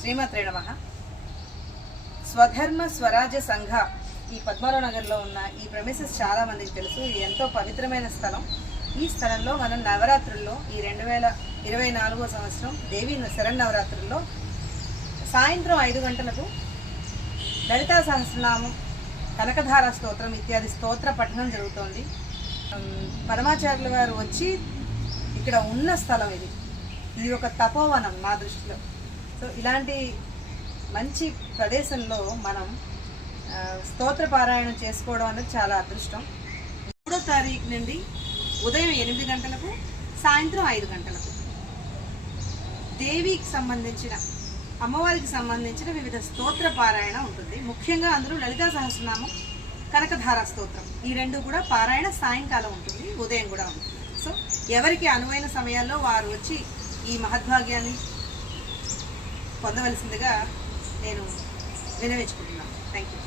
శ్రీమాత్రే నమః. స్వధర్మ స్వరాజ్య సంఘ ఈ పద్మారావు నగర్లో ఉన్న ఈ ప్రెమిసెస్ చాలా మందికి తెలుసు. ఇది ఎంతో పవిత్రమైన స్థలం. ఈ స్థలంలో మనం నవరాత్రుల్లో ఈ 2024వ సంవత్సరం దేవి శరన్నవరాత్రుల్లో సాయంత్రం 5 గంటలకు లలితా సహస్రనామం, కనకధార స్తోత్రం ఇత్యాది స్తోత్ర పఠనం జరుగుతోంది. పరమాచార్యుల గారు వచ్చి ఇక్కడ ఉన్న స్థలం ఇది ఒక తపోవనం నా దృష్టిలో. సో ఇలాంటి మంచి ప్రదేశంలో మనం స్తోత్ర పారాయణం చేసుకోవడం అనేది చాలా అదృష్టం. 3వ తారీఖు నుండి ఉదయం 8 గంటలకు, సాయంత్రం 5 గంటలకు దేవికి సంబంధించిన, అమ్మవారికి సంబంధించిన వివిధ స్తోత్ర పారాయణ ఉంటుంది. ముఖ్యంగా అందులో లలితా సహస్రనామం, కనకధార స్తోత్రం ఈ రెండు కూడా పారాయణ సాయంకాలం ఉంటుంది, ఉదయం కూడా ఉంటుంది. సో ఎవరికి అనువైన సమయాల్లో వారు వచ్చి ఈ మహద్భాగ్యాన్ని పొందవలసిందిగా నేను విన్నవించుకుంటున్నాను. Thank you.